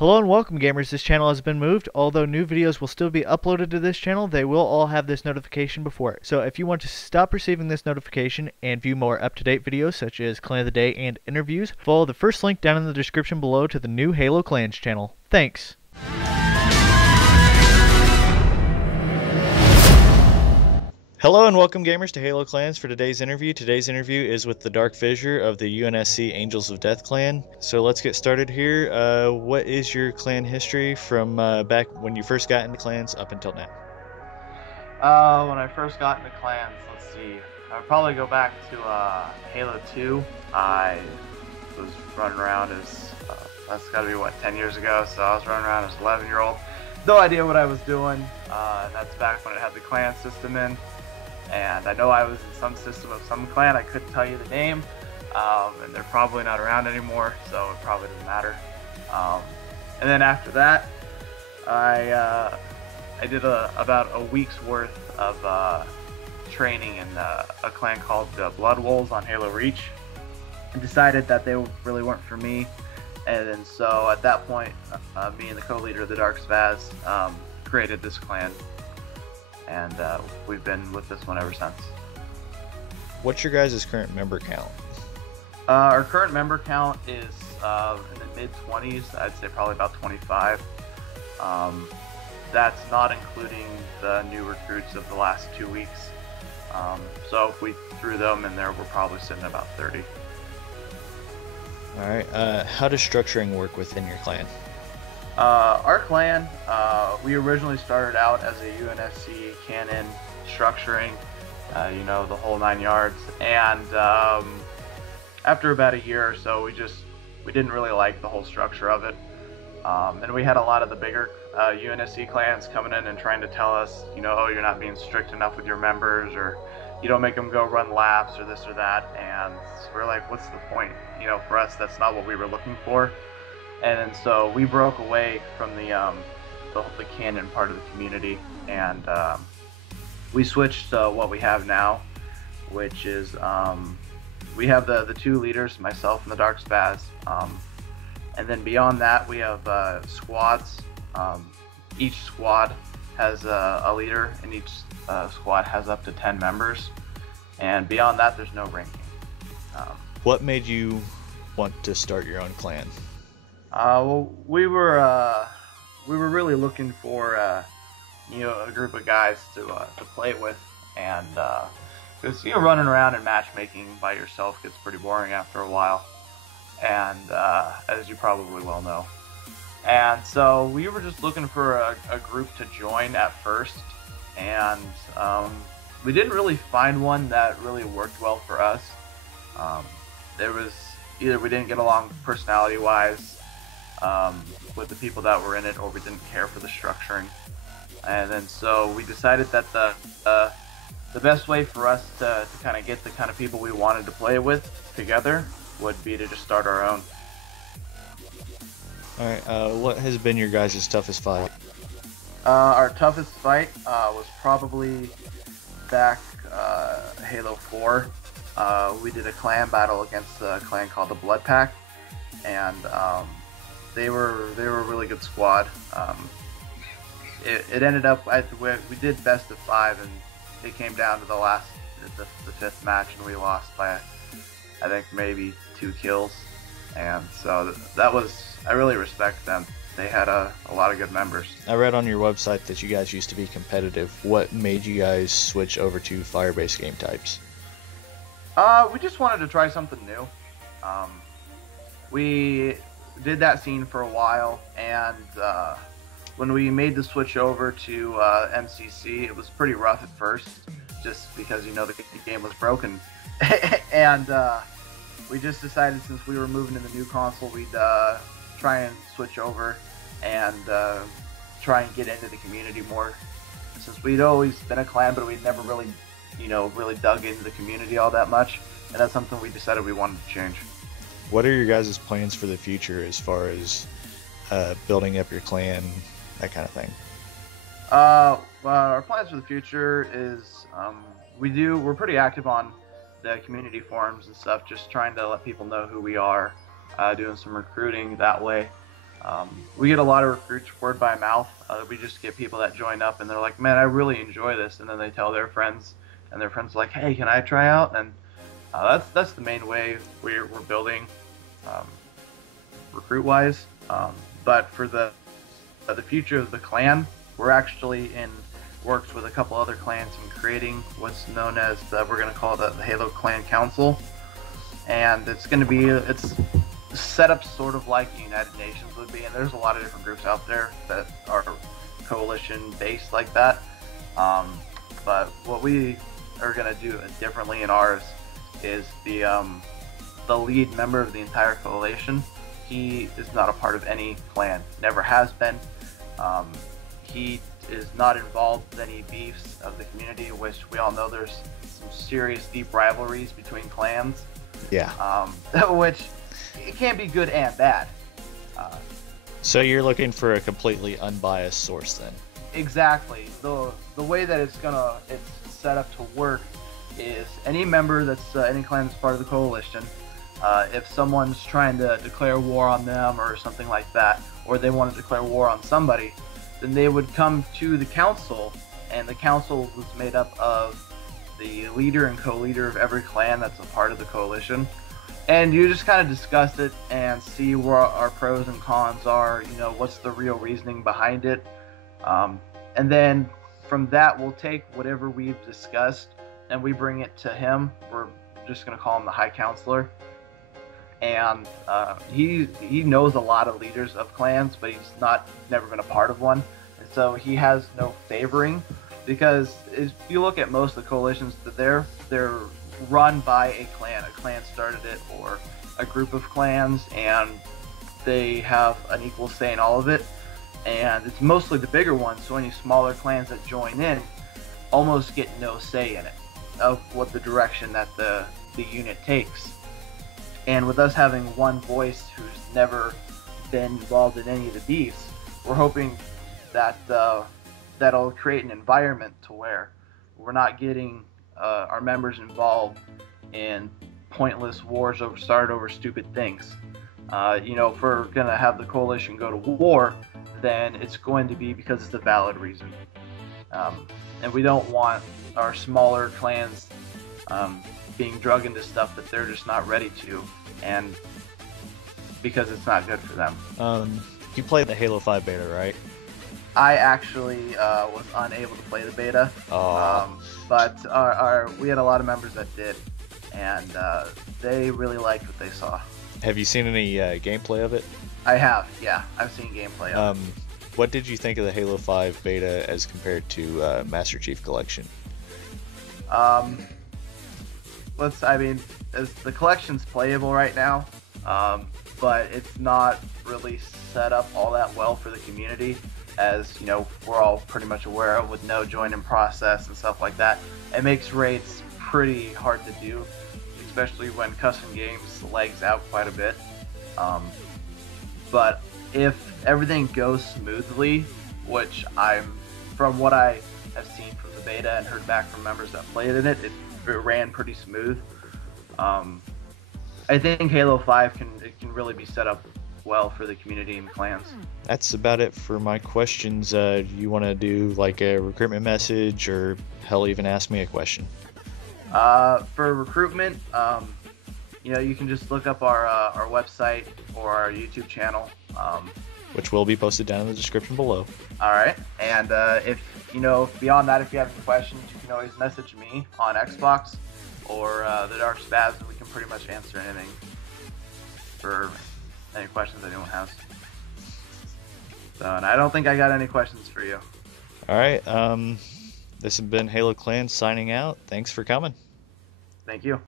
Hello and welcome, gamers. This channel has been moved. Although new videos will still be uploaded to this channel, they will all have this notification before it. So if you want to stop receiving this notification and view more up-to-date videos such as Clan of the Day and interviews, follow the first link down in the description below to the new Halo Clans channel. Thanks! Hello and welcome, gamers, to Halo Clans for today's interview. Today's interview is with TheDarkFissure of the UNSC Angels of Death clan. So let's get started here. What is your clan history from back when you first got into clans up until now? When I first got into clans, let's see, I'd probably go back to Halo 2. I was running around as, that's gotta be what, 10 years ago, so I was running around as an 11-year-old. No idea what I was doing, and that's back when it had the clan system in. And I know I was in some system of some clan, I couldn't tell you the name, and they're probably not around anymore, so it probably doesn't matter. And then after that, I did about a week's worth of training in a clan called Blood Wolves on Halo Reach, and decided that they really weren't for me. And then so at that point, me and the co-leader of the TheDarkFissure created this clan. And we've been with this one ever since. What's your guys' current member count? Our current member count is in the mid-20s. I'd say probably about 25. That's not including the new recruits of the last 2 weeks. So if we threw them in there, we're probably sitting at about 30. Alright, how does structuring work within your clan? Our clan, we originally started out as a UNSC canon structuring, you know, the whole 9 yards, and after about a year or so, we didn't really like the whole structure of it, and we had a lot of the bigger UNSC clans coming in and trying to tell us, you know, oh, you're not being strict enough with your members, or you don't make them go run laps, or this or that, and we're like, what's the point? You know, for us, that's not what we were looking for. And so we broke away from the canon part of the community, and we switched to what we have now, which is we have the two leaders, myself and the TheDarkFissure, and then beyond that we have squads. Each squad has a leader, and each squad has up to 10 members, and beyond that there's no ranking. What made you want to start your own clan? Well, we were really looking for you know, a group of guys to play with, and because you know, running around and matchmaking by yourself gets pretty boring after a while, and as you probably well know. And so we were just looking for a group to join at first, and we didn't really find one that really worked well for us. There was either we didn't get along personality-wise with the people that were in it, or we didn't care for the structuring. And then so we decided that the best way for us to kind of get the kind of people we wanted to play with together would be to just start our own. Alright, what has been your guys' toughest fight? Our toughest fight was probably back Halo 4. We did a clan battle against a clan called the Blood Pack, and they were a really good squad. It ended up we did best of 5, and it came down to the fifth match, and we lost by I think maybe 2 kills. And so that was, I really respect them. They had a lot of good members. I read on your website that you guys used to be competitive. What made you guys switch over to fire-based game types? We just wanted to try something new. We did that scene for a while, and when we made the switch over to MCC, it was pretty rough at first, just because, you know, the game was broken. And we just decided, since we were moving to the new console, we'd try and switch over and try and get into the community more, since we'd always been a clan, but we'd never really, you know, really dug into the community all that much, and that's something we decided we wanted to change. What are your guys' plans for the future as far as building up your clan, that kind of thing? Well, our plans for the future is we're pretty active on the community forums and stuff, just trying to let people know who we are, doing some recruiting that way. We get a lot of recruits word by mouth. We just get people that join up and they're like, man, I really enjoy this. And then they tell their friends, and their friends are like, hey, can I try out? And that's the main way we're building um, recruit-wise. But for the future of the clan, we're actually in works with a couple other clans in creating what's known as we're going to call it the Halo Clan Council. And it's going to be, it's set up sort of like United Nations would be, and there's a lot of different groups out there that are coalition based like that. But what we are going to do differently in ours is the lead member of the entire coalition. He is not a part of any clan, never has been. He is not involved with any beefs of the community, which we all know there's some serious deep rivalries between clans. Yeah. Which it can be good and bad. So you're looking for a completely unbiased source then? Exactly. The way that it's set up to work is any member that's any clan that's part of the coalition, if someone's trying to declare war on them or something like that, or they want to declare war on somebody, then they would come to the council, and the council was made up of the leader and co-leader of every clan that's a part of the coalition. And you just kind of discuss it and see where our pros and cons are, you know, what's the real reasoning behind it. And then from that, we'll take whatever we've discussed and we bring it to him. We're just going to call him the High Counselor. And he knows a lot of leaders of clans, but he's never been a part of one. And so he has no favoring, because if you look at most of the coalitions, they're run by a clan. A clan started it, or a group of clans, and they have an equal say in all of it. And it's mostly the bigger ones, so any smaller clans that join in almost get no say in it, of what the direction that the unit takes. And with us having one voice who's never been involved in any of the beefs, we're hoping that that'll create an environment to where we're not getting our members involved in pointless wars started over stupid things. You know, if we're going to have the coalition go to war, then it's going to be because it's a valid reason. And we don't want our smaller clans being drug into stuff that they're just not ready to, and because it's not good for them. You played the Halo 5 beta, right? I actually was unable to play the beta, but we had a lot of members that did, and they really liked what they saw. Have you seen any gameplay of it? I have, yeah. I've seen gameplay of it. What did you think of the Halo 5 beta as compared to Master Chief Collection? The collection's playable right now, but it's not really set up all that well for the community, as you know, we're all pretty much aware of, with no join-in process and stuff like that. It makes raids pretty hard to do, especially when custom games lags out quite a bit. But if everything goes smoothly, which from what I have seen from the beta and heard back from members that played in it, it ran pretty smooth. I think Halo 5 can really be set up well for the community and clans. That's about it for my questions. Do you want to do like a recruitment message, or hell, even ask me a question? For recruitment, you know, you can just look up our website or our YouTube channel, which will be posted down in the description below. All right, and if you know, beyond that, if you have any questions, you can always message me on Xbox or the Dark Spaz, and we can pretty much answer anything for any questions anyone has. So, and I don't think I got any questions for you. All right, this has been Halo Clan signing out. Thanks for coming. Thank you.